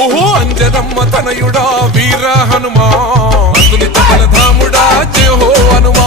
ఓహో అంజనమ్మ తనయుడా వీర హనుమా అతుని బలధాముడా జయ హో హనుమా